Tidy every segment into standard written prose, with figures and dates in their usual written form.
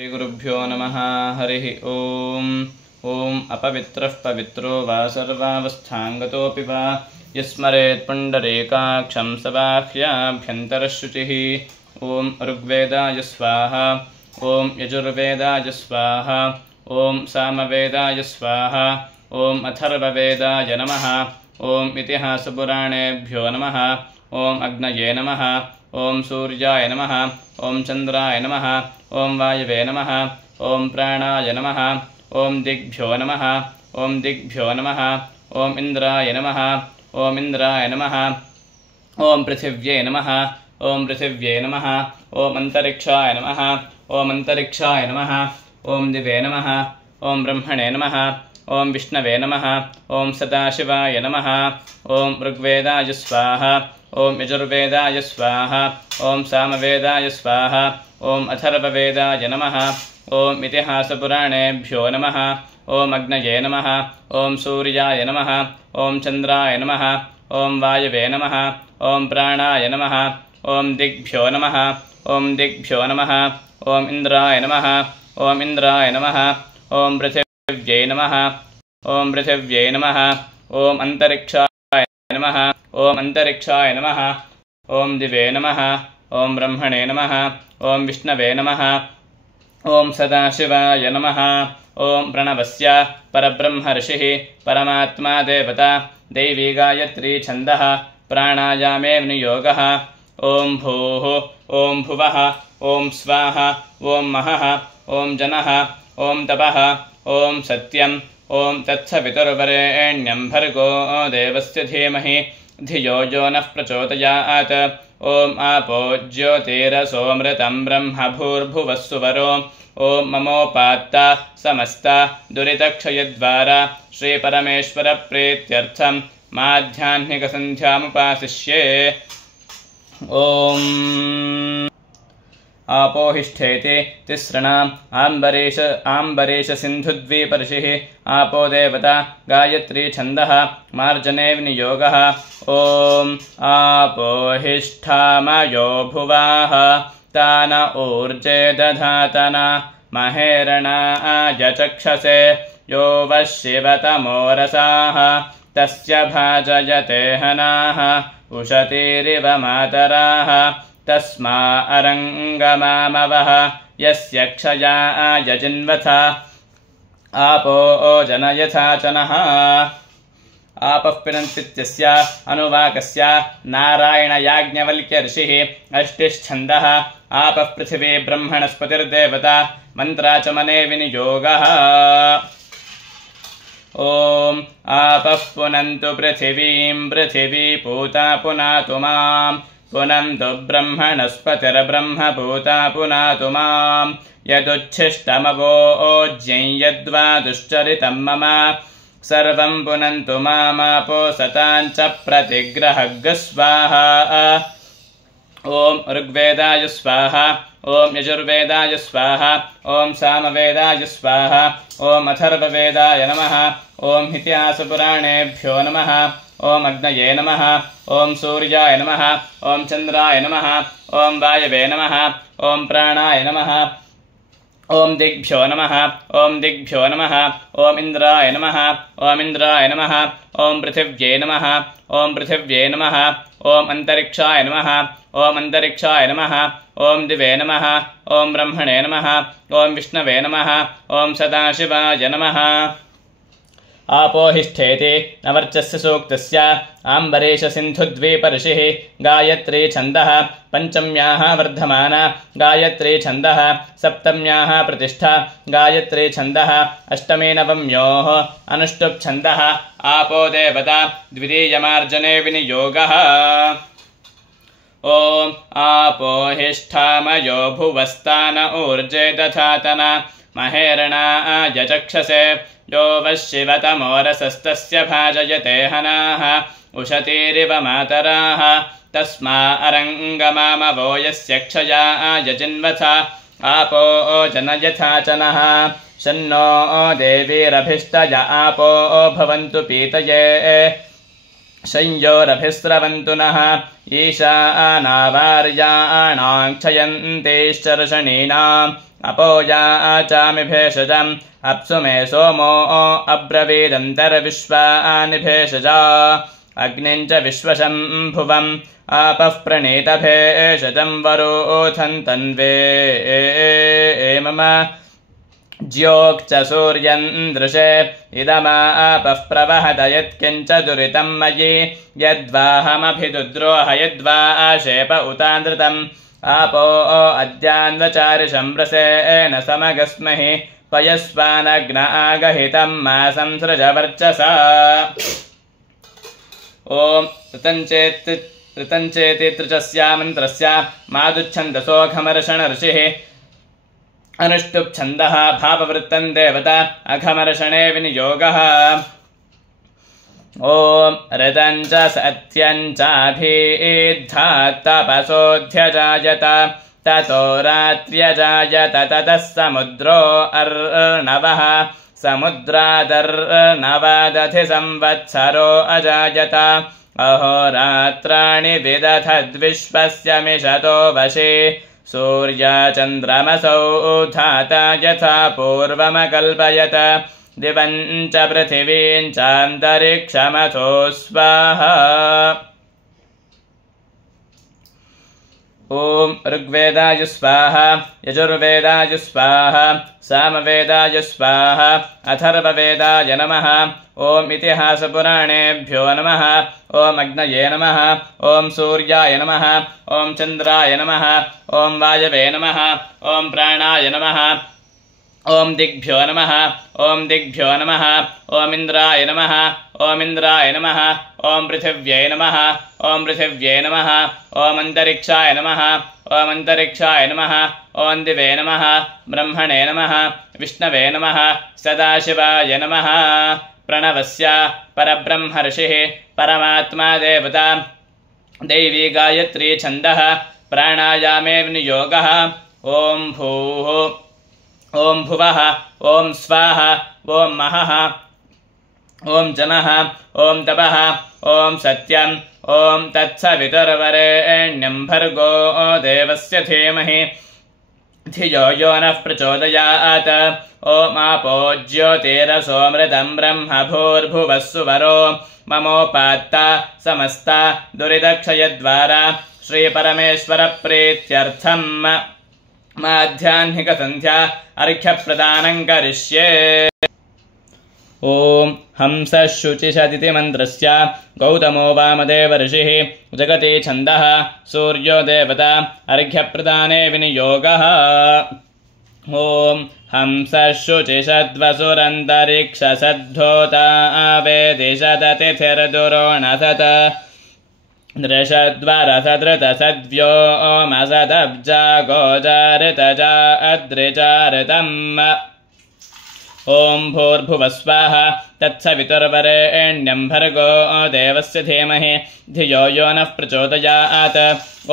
श्रीगुरुभ्यो नमः। हरिः ओम्। ॐ अपवित्रः पवित्रो वा सर्वावस्थाङ्गतोऽपि वा यस्मरेत् पुण्डरीकाक्षं सबाह्याभ्यन्तरशुचिः। ॐ ऋग्वेदाय स्वाहा। ॐ यजुर्वेदाय स्वाहा। ॐ सामवेदाय स्वाहा। ॐ अथर्ववेदाय नमः। ॐ इतिहासपुराणेभ्यो नमः। ॐ अग्नये नमः। ॐ सूर्याय नमः। ॐ चन्द्राय नमः। ॐ वायवे नमः। ॐ प्राणाय नमः। ॐ दिग्भ्यो नमः। ॐ दिग्भ्यो नमः। ॐ इन्द्राय नमः। ॐ इन्द्राय नमः। ॐ पृथिव्ये नमः। ॐ पृथिव्ये नमः। ॐ अन्तरिक्षाय नमः। ॐ अन्तरिक्षाय नमः। ॐ दिवे नमः। ॐ ब्रह्मणे नमः। ॐ विष्णवे नमः। ॐ सदाशिवाय नमः। ॐ ऋग्वेदाय स्वाहा। ॐ यजुर्वेदाय स्वाहा। ॐ सामवेदाय स्वाहा। ॐ अथर्ववेदाय नमः। ॐ इतिहासपुराणेभ्यो नमः। ॐ अग्नये नमः। ॐ सूर्याय नमः। ॐ चन्द्राय नमः। ॐ वायवे नमः। ॐ प्राणाय नमः। ॐ दिग्भ्यो नमः। ॐ दिग्भ्यो नमः। ॐ इन्द्राय नमः। ॐ इन्द्राय नमः। ॐ पृथिव्ये नमः। ॐ पृथिव्ये नमः। ॐ अन्तरिक्षाय नमः। ॐ अन्तरिक्षाय नमः। ॐ दिवे नमः। ॐ ब्रह्मणे नमः। ॐ विष्णवे नमः। ॐ सदाशिवाय नमः। ॐ प्रणवस्य परब्रह्म ऋषिः परमात्मा देवता दैवी गायत्री छन्दः प्राणायामे विनियोगः। ॐ भूः ॐ भुवः ॐ स्वाहा ॐ महः ॐ जनः ॐ तपः ॐ सत्यम् ॐ तत्सवितुर्वरेण्यं भर्गो देवस्य धीमहि धियो यो नः प्रचोदयात्। ॐ आपो ज्योतिरसोऽमृतं ब्रह्म भूर्भुवस्सुवरो। ॐ ममोपात्ता समस्ता दुरितक्षयद्वारा श्रीपरमेश्वरप्रीत्यर्थं माध्याह्निकसन्ध्यामुपासिष्ये। ॐ आपोहिष्ठेति तिसृणाम् आम्बरीश सिन्धुद्वीपऋषिः आपो देवता गायत्री छन्दः मार्जने विनियोगः। ॐ आपोहिष्ठामयो भुवाः तान ऊर्जे दधातन महेरणाय चक्षसे यो वः शिवतमोरसाः तस्य भाजयते हनाः उशतीरिव मातराः तस्मा अरङ्गमामवः यस्य क्षयाय जिन्वथ आपो जनयथाचनः। आपः पिनन्तीत्यस्य अनुवाकस्य नारायणयाज्ञवल्क्य ऋषिः अष्टिश्छन्दः आपः पृथिवी ब्रह्मणस्पतिर्देवता मन्त्राचमने विनियोगः। ॐ आपः पुनन्तु पृथिवीं पृथिवी पूता पुनातु माम् पुनन्तु ब्रह्मणस्पतिर्ब्रह्मभूता पुनातु माम् यदुच्छिष्टमवोज्ञं यद्वा दुश्चरितं मम सर्वं पुनन्तु मामापो सताञ्च प्रतिग्रहग् स्वाहा। ॐ ऋग्वेदाय स्वाहा। ॐ यजुर्वेदाय स्वाहा। ॐ सामवेदाय स्वाहा। ॐ अथर्ववेदाय नमः। ॐ इतिहासपुराणेभ्यो नमः। ॐ अग्नये नमः। ॐ सूर्याय नमः। ॐ चन्द्राय नमः। ॐ वायवे नमः। ॐ प्राणाय नमः। ॐ दिग्भ्यो नमः। ॐ दिग्भ्यो नमः। ॐ इन्द्राय नमः। ॐ इन्द्राय नमः। ॐ पृथिव्ये नमः। ॐ पृथिव्ये नमः। ॐ अन्तरिक्षाय नमः। ॐ अन्तरिक्षाय नमः। ॐ दिवे नमः। ॐ ब्रह्मणे नमः। ॐ विष्णवे नमः। ॐ सदाशिवाय नमः। आपोहिष्ठेति नवर्चस्य सूक्तस्य आम्बरीश सिन्धुद्वीपऋषिः गायत्री छन्दः पञ्चम्याः वर्धमाना गायत्री छन्दः सप्तम्याः प्रतिष्ठा गायत्री छन्दः अष्टमे नवम्योः अनुष्टुप् छन्दः आपो देवता द्वितीयमार्जने विनियोगः। ॐ आपोहिष्ठामयो भुवस्तान ऊर्जे दधातन महेरणाय चक्षसे यो वः शिवतमोरसस्तस्य भाजयते हनाः उशतीरिव मातराः तस्मा अरङ्गमामवो यस्य क्षयाय जिन्वथ आपो जनयथाचनः। शन्नो देवीरभिष्टय आपो भवन्तु पीतये संयोरभिस्रवन्तु नः ईशानावार्याणां क्षयन्तेश्चर्षणीनां अपोयाचामि भेषजम् अप्सु मे सोमो अब्रवीदन्तर्विश्वानि भेषजा अग्निम् च विश्वशम्भुवम् आपः प्रणीत भेषजम् वरोथम् तन्वे मम ज्योक्च सूर्यम् दृशे इदमापः प्रवहत यत्किञ्च दुरितम् मयि यद्वाहमभिदुद्रोह यद्वा शेप उतानृतम् आपो अद्यान्वचारिषम् रसेन समगस्महि पयस्वानग्न आगहितम् मा संसृज वर्चसा ॐ ऋतञ्चेति तृचस्या मन्त्रस्या मादुच्छन्दसोऽघमर्षण ऋषिः अनुष्टुप्छन्दः भाववृत्तम् देवता अघमर्षणे विनियोगः ॐ ऋतम् च सत्यम् चाभिद्धात्तपसोऽध्यजायत ततो रात्र्यजायत ततः समुद्रो अर्णवः समुद्रादर्णवादधि संवत्सरो अजायत अहोरात्राणि विदधद्विश्वस्य मिषतो वशे सूर्यचन्द्रमसौ धाता यथा पूर्वमकल्पयत दिवम् च पृथिवीम् चान्तरिक्षमथो स्वाहा ॐ ऋग्वेदाय स्वाहा यजुर्वेदाय स्वाहा सामवेदाय स्वाहा अथर्ववेदाय नमः ॐ इतिहासपुराणेभ्यो नमः ॐ अग्नये नमः ॐ सूर्याय नमः ॐ चन्द्राय नमः ॐ वायवे नमः ॐ प्राणाय नमः ॐ दिग्भ्यो नमः ॐ दिग्भ्यो नमः ॐ इन्द्राय नमः ॐ इन्द्राय नमः ॐ पृथिव्यै नमः ॐ पृथिव्यै नमः ॐ अन्तरिक्षाय नमः ॐ अन्तरिक्षाय नमः ॐ दिवे नमः ब्रह्मणे नमः विष्णवे नमः सदाशिवाय नमः प्रणवस्य परब्रह्मर्षिः परमात्मा देवता दैवी गायत्री छन्दः प्राणायामे विनियोगः ॐ भूः ॐ भुवः ॐ स्वाहा ॐ महः ॐ जनः ॐ तपः ॐ सत्यम् ॐ तत्सवितुर्वरेण्यं भर्गो देवस्य धीमहि धियो यो नः प्रचोदयात् ॐ आपो ज्योतिरसोऽमृतम् ब्रह्म भूर्भुवः सुवरो ममोपात्ता समस्ता दुरितक्षयद्वारा श्रीपरमेश्वरप्रीत्यर्थम् माध्याह्निकसन्ध्या अर्घ्यप्रदानम् करिष्ये ॐ हंसः शुचिषदिति मन्त्रस्य गौतमो वामदेव ऋषिः जगति छन्दः सूर्यो देवता अर्घ्यप्रदाने विनियोगः ॐ हंसः शुचिषद्वसुरन्तरिक्षसद्धोता वेदिषदतिथिर्दुरोणसत् दृशद्वरसदृतसद्व्योमसदब्जा गोजारितजा अद्रिजारितम् ॐ भूर्भुवस्वाहा तत्सवितुर्वरेण्यं भर्गो देवस्य धीमहि धियो यो नः प्रचोदयात्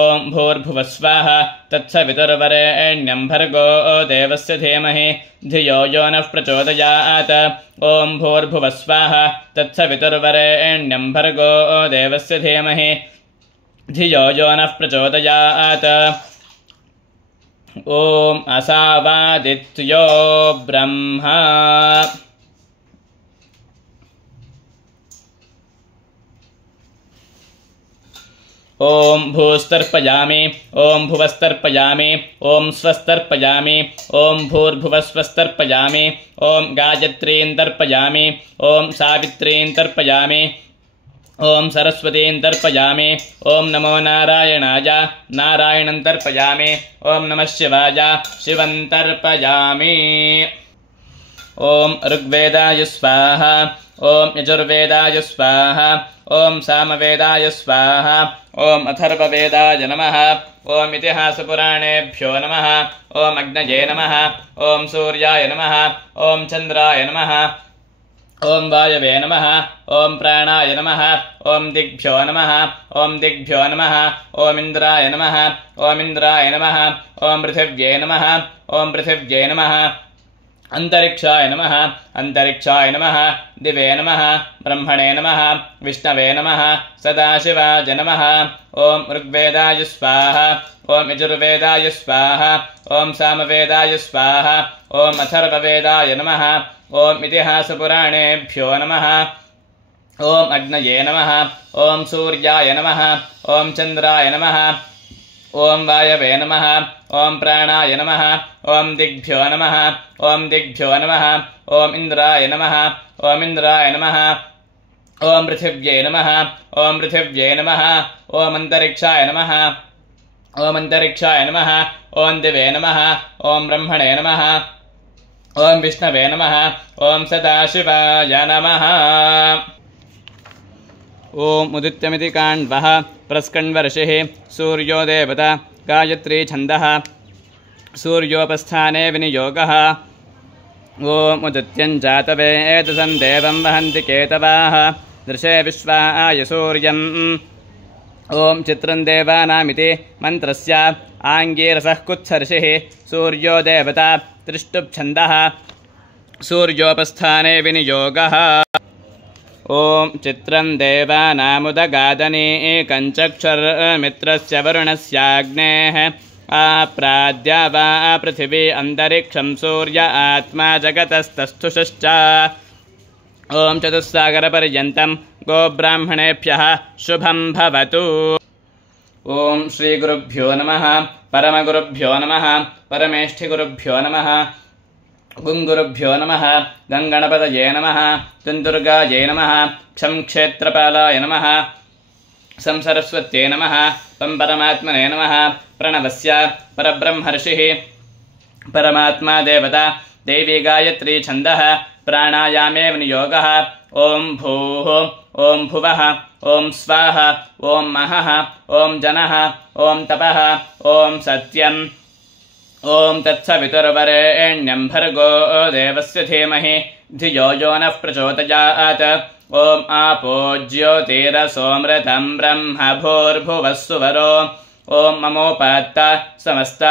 ॐ भूर्भुवस्वाहा तत्सवितुर्वरेण्यं भर्गो देवस्य धीमहि धियो यो नः प्रचोदयात् ॐ भूर्भुवस्वाहा तत्सवितुर्वरेण्यं भर्गो देवस्य धीमहि धियो यो नः प्रचोदयात् ॐ असावादित्यो ब्रह्मा ॐ भूस्तर्पयामि ॐ भुवस्तर्पयामि ॐ स्वस्तर्पयामि ॐ भूर्भुवस्वस्तर्पयामि ॐ गायत्रीं तर्पयामि ॐ सावित्रीं तर्पयामि ॐ सरस्वतीं तर्पयामि ॐ नमो नारायणाय नारायणं तर्पयामि ॐ नमः शिवाय शिवं तर्पयामि ॐ ऋग्वेदाय स्वाहा ॐ यजुर्वेदाय स्वाहा ॐ सामवेदाय स्वाहा ॐ अथर्ववेदाय नमः ॐ इतिहासपुराणेभ्यो नमः ॐ अग्नये नमः ॐ सूर्याय नमः ॐ चन्द्राय नमः ॐ वायवे नमः ॐ प्राणाय नमः ॐ दिग्भ्यो नमः ॐ दिग्भ्यो नमः ॐ इन्द्राय नमः ॐ इन्द्राय नमः ॐ पृथिव्यै नमः ॐ पृथिव्यै नमः अंतरिक्षाय नमः अंतरिक्षाय नमः दिवे नमः ब्रह्मणे नमः विष्णवे नमः सदाशिवाय नमः ओम ऋग्वेदाय स्वाहा ओम यजुर्वेदाय स्वाहा ओम सामवेदाय स्वाहा ओम अथर्ववेदाय नमः ओम इतिहासपुराणेभ्यो नमः ओम अग्नये नमः ओम सूर्याय नमः ओम चंद्राय नमः ओम वायवे नमः ओम प्राणाय नमः ओम दिग्भ्यो नमः ओम दिग्भ्यो नमः ओम इंद्राय नमः ओम इंद्राय नमः ओम पृथिव्यै नमः ओम पृथिव्यै नमः ओम अंतरिक्षाय नमः ओम अंतरिक्षाय नमः ओम दिवे नमः ओम ब्रह्मणे नमः ओम विष्णवे नमः ओम सदाशिवाय नमः ओम उदित्यमिति काण्वः प्रस्कण्वर्षिः सूर्यो देवता गायत्री छन्दः सूर्योपस्थाने विनियोगः ओम उदित्यं जातवेदसं देवं वहन्ति केतवाः दृशे विश्वाय सूर्यम् ओम चित्रं देवानामिति मन्त्रस्य आङ्गीरसः कुत्सर्षिः सूर्यो देवता त्रिष्टुप्छन्दः सूर्योपस्थाने विनियोगः ओम चित्रं देवानामुदगादने कञ्चक्षुर्मित्रस्य वरुणस्याग्नेः आप्राद्या वा पृथिवी अन्तरिक्षं सूर्य आत्मा जगतस्तस्थुषश्च ओम चतुस्सागरपर्यन्तं गोब्राह्मणेभ्यः शुभं भवतु। ओम श्रीगुरुभ्यो नमः परमगुरुभ्यो नमः परमेष्ठिगुरुभ्यो नमः गुंगुरुभ्यो नमः गंगणपतये नमः दुन्दुर्गायै नमः क्षं क्षेत्रपालाय नमः संसरस्वत्यै नमः परमात्मने नमः प्रणवस्य परब्रह्मर्षिः परमात्मा देवता देवी गायत्री छन्दः प्राणायामे विनियोगः ओम भूः ओम भुवः ओम स्वाहा ओम महः ओम जनः ओम तपः ओम सत्यम् ओम तत्सवितुर्वरेण्यं भर्गो देवस्य धीमहि धियो यो नः प्रचोदयात् ओम आपो ज्योतिरसोमृतं ब्रह्म भूर्भुवः सुवरो ओम ममोपात्त समस्त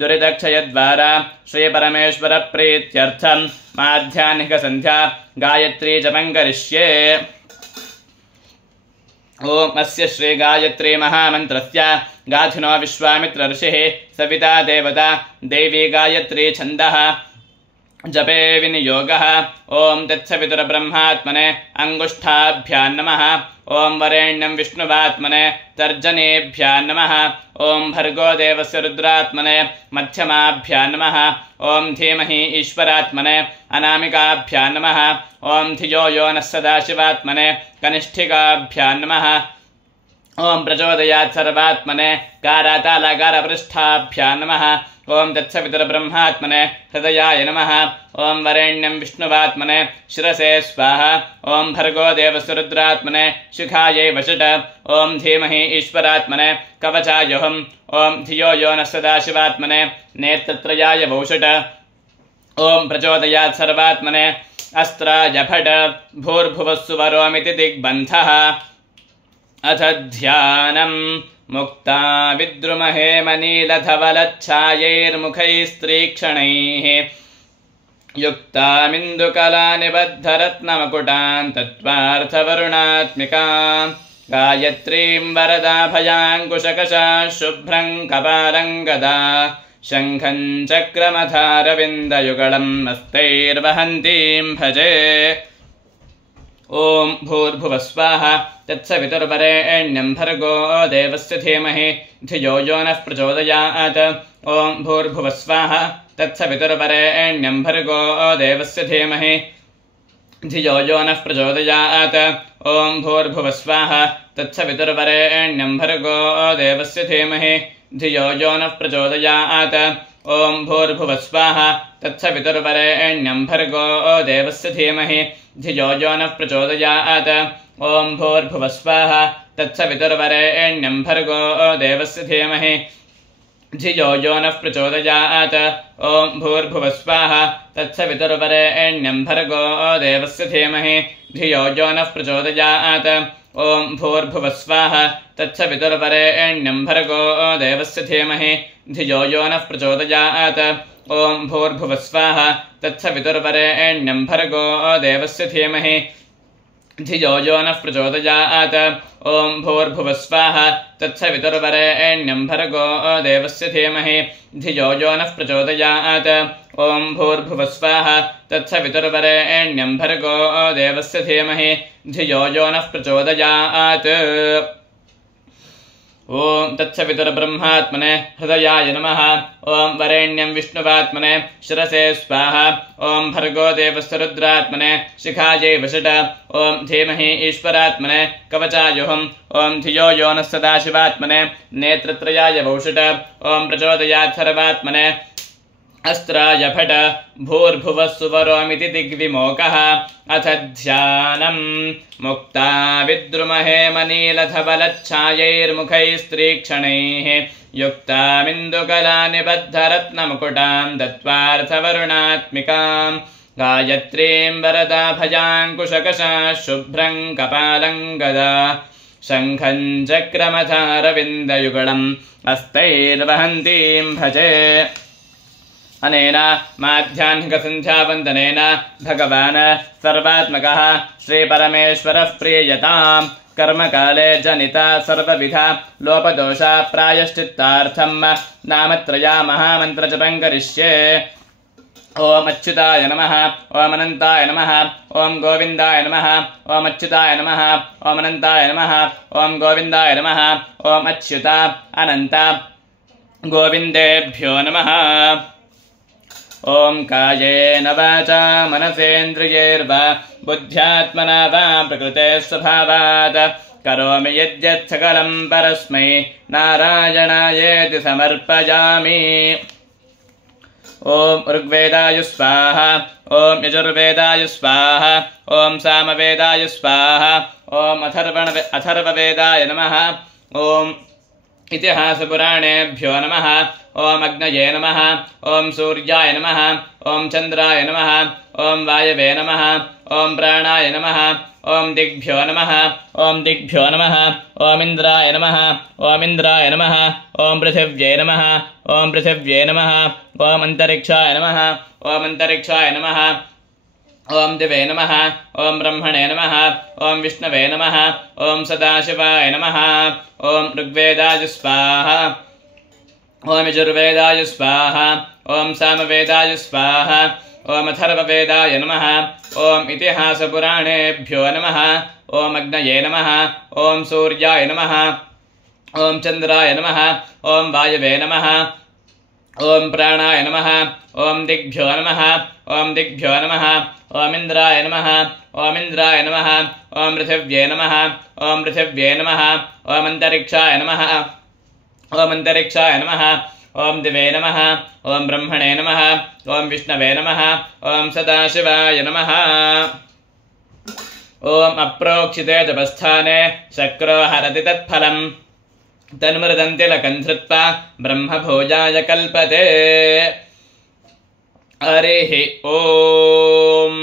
दुरितक्षयद्वारा श्रीपरमेश्वर प्रीत्यर्थं माध्याह्निक संध्या गायत्री जपं करिष्ये। ओम अस्य श्री गायत्री महामन्त्रस्य गाथिनो विश्वामित्र ऋषिः सविता देवता देवी गायत्री छन्दः जपे विनियोगः ओम तत्सवितुर्ब्रह्मात्मने अंगुष्ठाभ्यां नमः ओम वरेण्यं विष्णुवात्मने तर्जनेभ्यां नमः ओम भर्गो देवस्य रुद्रात्मने मध्यमाभ्यां नमः ओम धीमहि ईश्वरात्मने अनामिकाभ्यां नमः ओम धियो यो नः सदाशिवात्मने कनिष्ठिकाभ्यां नमः ओम प्रचोदयात् सर्वात्मने कारातालकारपृष्ठाभ्यां नमः ओम तत्सवितुर्ब्रह्मात्मने हृदयाय नमः ओम वरेण्यं विष्णुवात्मने शिरसे स्वाहा ओम भर्गो देवस्य रुद्रात्मने शिखायै वषट् ओम धीमहि ईश्वरात्मने कवचाय हुम् ओम धियो यो नः सदाशिवात्मने नेत्रत्रयाय वौषट् ओम प्रचोदयात् सर्वात्मने अस्त्राय फट् भूर्भुवः सुवरोमिति दिग्बन्धः अथ ध्यानम् मुक्ता विद्रुमहे मनीलधवलच्छायैर्मुखैस्त्रीक्षणैः युक्तामिन्दुकलानिबद्धरत्नमकुटान् तत्त्वार्थवरुणात्मिकां गायत्रीं वरदाभयाङ्कुशकशा शुभ्रं कपालं गदा शङ्खं चक्रमथारविन्दयुगलं हस्तैर्वहन्तीं भजे। ओम भूर्भुवः स्वाहा तत्सवितुर्वरेण्यं भर्गो देवस्य धीमहि धियो यो नः प्रचोदयात् ओम भूर्भुवः स्वाहा तत्सवितुर्वरेण्यं भर्गो देवस्य धीमहि धियो यो नः प्रचोदयात् ओम भूर्भुवः स्वाहा तत्सवितुर्वरेण्यं भर्गो देवस्य धीमहि धियो यो नः प्रचोदयात् ओम भूर्भुवः स्वाहा तत्सवितुर्वरेण्यं भर्गो देवस्य धीमहि धियो यो नः प्रचोदयात् ओम भूर्भुवः स्वाहा तत्सवितुर्वरेण्यं भर्गो देवस्य धीमहि धियो यो नः प्रचोदयात् ओम भूर्भुवः स्वाहा तत्सवितुर्वरेण्यं भर्गो देवस्य धीमहि धियो यो नः प्रचोदयात् ओम भूर्भुवः स्वाहा तत्सवितुर्वरेण्यं भर्गो देवस्य धीमहि धियो यो नः प्रचोदयात् ॐ भूर्भुवस्वाः तत्सवितुर्वरेण्यं भर्गो देवस्य धीमहि धियो यो नः प्रचोदयात् ॐ भूर्भुवस्वाः तत्सवितुर्वरेण्यं भर्गो देवस्य धीमहि धियो यो नः प्रचोदयात् ॐ भूर्भुवस्वाः तत्सवितुर्वरेण्यं भर्गो देवस्य धीमहि धियो यो नः प्रचोदयात् ॐ तत्सवितुर्ब्रह्मात्मने हृदयाय नमः ॐ वरेण्यं विष्णुवात्मने शिरसे स्वाहा ॐ भर्गो देवस्य रुद्रात्मने शिखायै वषट ॐ धीमहि ईश्वरात्मने कवचायुहम् ॐ धियो यो नः सदाशिवात्मने नेत्रत्रयाय वौषट ॐ प्रचोदयात् सर्वात्मने अस्त्राय फट भूर्भुवः सुवरोमिति दिग्विमोकः अथ ध्यानम् मुक्ता विद्रुमहे मनीलधवलच्छायैर्मुखैस्त्रीक्षणैः युक्तामिन्दुकलानिबद्धरत्नमुकुटां दत्त्वार्थवरुणात्मिकां गायत्रीं वरदाभयाङ्कुशकशा शुभ्रं कपालं गदा शङ्खं चक्रमथारविन्दयुगळम् हस्तैर्वहन्तीं भजे अनेन माध्याह्निकसन्ध्यावन्दनेन भगवान् सर्वात्मकः श्रीपरमेश्वरः प्रीयतां कर्मकाले जनिता सर्वविधा लोपदोषा प्रायश्चित्तार्थं नामत्रया महामन्त्रजपं करिष्ये ॐ अच्युताय नमः ॐ अनन्ताय नमः ॐ गोविन्दाय नमः ॐ अच्युताय नमः ॐ अनन्ताय नमः ॐ गोविन्दाय नमः ॐ अच्युत अनन्त गोविन्देभ्यो नमः ॐ कायेन वाचा मनसेन्द्रियैर्वा बुद्ध्यात्मना वा प्रकृते स्वभावात् करोमि यद्यत् सकलं परस्मै नारायणायेति समर्पयामि ॐ ऋग्वेदाय स्वाहा ॐ यजुर्वेदाय स्वाहा ॐ सामवेदाय स्वाहा ॐ अथर्ववेदाय नमः ॐ इतिहासपुराणेभ्यो नमः ॐ अग्नये नमः ॐ सूर्याय नमः ॐ चन्द्राय नमः ॐ वायवे नमः ॐ प्राणाय नमः ॐ दिग्भ्यो नमः ॐ दिग्भ्यो नमः ॐ इन्द्राय नमः ॐ इन्द्राय नमः ॐ पृथिव्यै नमः ॐ पृथिव्यै नमः ॐ अन्तरिक्षाय नमः ॐ अन्तरिक्षाय नमः ॐ दिवे नमः ॐ ब्रह्मणे नमः ॐ विष्णवे नमः ॐ सदाशिवाय नमः ॐ ऋग्वेदाय स्वाहा ॐ यजुर्वेदाय स्वाहा ॐ सामवेदाय स्वाहा ॐ अथर्ववेदाय नमः ॐ इतिहासपुराणेभ्यो नमः ॐ अग्नये नमः ॐ सूर्याय नमः ॐ चन्द्राय नमः ॐ वायवे नमः ॐ प्राणाय नमः ॐ दिग्भ्यो नमः ॐ दिग्भ्यो नमः ॐ इन्द्राय नमः ॐ इन्द्राय नमः ॐ पृथिव्यै नमः ॐ पृथिव्यै नमः ॐ अन्तरिक्षाय नमः ॐ अन्तरिक्षाय नमः ॐ दिवे नमः ॐ ब्रह्मणे नमः ॐ विष्णवे नमः ॐ सदाशिवाय नमः ॐ अप्रोक्षिते जपस्थाने शक्रो हरति तत्फलम् तन्मृदन्तिलकं धृत्वा ब्रह्मभोजाय कल्पते हरिः ॐ